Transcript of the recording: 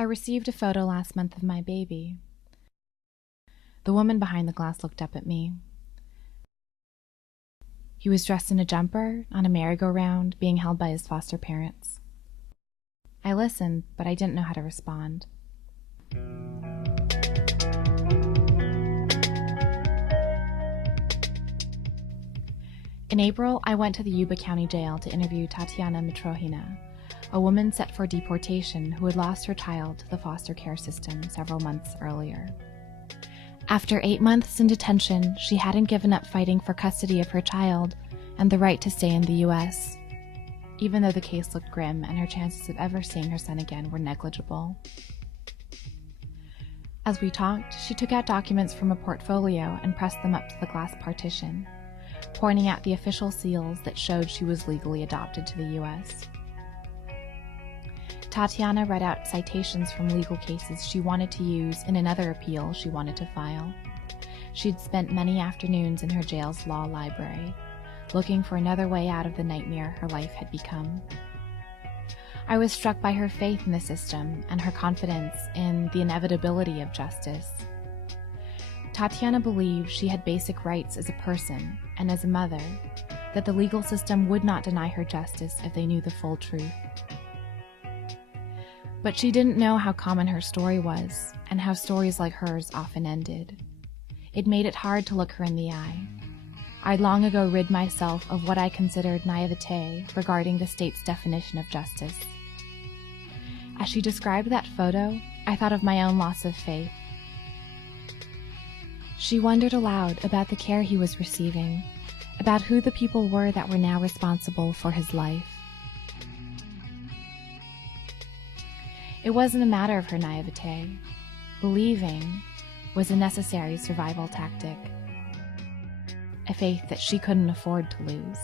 I received a photo last month of my baby. The woman behind the glass looked up at me. He was dressed in a jumper, on a merry-go-round, being held by his foster parents. I listened, but I didn't know how to respond. In April, I went to the Yuba County Jail to interview Tatyana Mitrohina, a woman set for deportation who had lost her child to the foster care system several months earlier. After 8 months in detention, she hadn't given up fighting for custody of her child and the right to stay in the U.S., even though the case looked grim and her chances of ever seeing her son again were negligible. As we talked, she took out documents from a portfolio and pressed them up to the glass partition, pointing out the official seals that showed she was legally adopted to the U.S. Tatyana read out citations from legal cases she wanted to use in another appeal she wanted to file. She'd spent many afternoons in her jail's law library, looking for another way out of the nightmare her life had become. I was struck by her faith in the system and her confidence in the inevitability of justice. Tatyana believed she had basic rights as a person and as a mother, that the legal system would not deny her justice if they knew the full truth. But she didn't know how common her story was, and how stories like hers often ended. It made it hard to look her in the eye. I'd long ago rid myself of what I considered naivete regarding the state's definition of justice. As she described that photo, I thought of my own loss of faith. She wondered aloud about the care he was receiving, about who the people were that were now responsible for his life. It wasn't a matter of her naivete. Believing was a necessary survival tactic, a faith that she couldn't afford to lose.